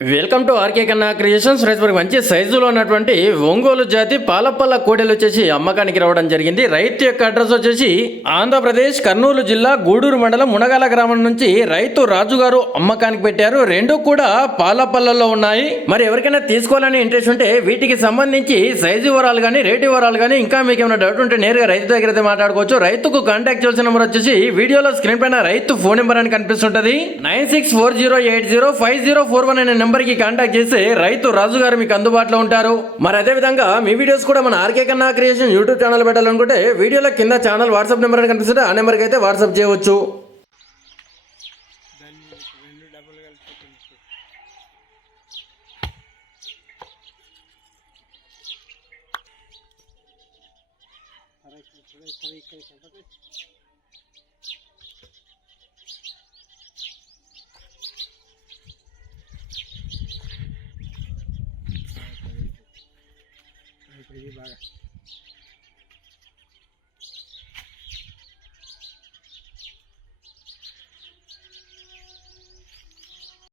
Welcome to RK కన్నా creations. రైతు మనకి మంచి సైజులో ఉన్నటువంటి ఒంగోలు జాతి పాలపల్ల కోడెలు వచ్చేసి అమ్మకానికి రావడం జరిగింది. రైతు యొక్క అడ్రస్ వచ్చేసి ఆంధ్రప్రదేశ్ కర్నూలు జిల్లా గూడూరు మండలం మునగాల గ్రామం నుంచి రైతు రాజు గారు అమ్మకానికి పెట్టారు. రెండు కూడా పాలపల్లలో ఉన్నాయి. మరి ఎవరికైనా తీసుకోవాలని ఇంట్రెస్ట్ ఉంటే వీటికి సంబంధించి సైజు వివరాలు కానీ రేటు వివరాలు కానీ ఇంకా మీకు ఏమైనా డౌట్ ఉంటే నేరుగా రైతు దగ్గర అయితే మాట్లాడుకోవచ్చు. రైతుకు కాంటాక్ట్ చేయాల్సిన నెంబర్ వచ్చేసి వీడియోలో స్క్రీన్ పైన రైతు ఫోన్ నెంబర్ అని కనిపిస్తుంటది. 9640805041 అనే నెంబర్ కి కాంటాక్ట్ చేస్తే రైతు రాజు గారు మీకు అందుబాటులో ఉంటారు. మరి అదే విధంగా మీ వీడియోస్ కూడా మన ఆర్కే కన్నా క్రియేషన్ యూట్యూబ్ ఛానల్ పెట్టాలనుకుంటే వీడియోలో కింద ఛానల్ వాట్సాప్ నెంబర్ అని కనిపిస్తుంది. ఆ నెంబర్కి అయితే వాట్సాప్ చేయవచ్చు. బాగా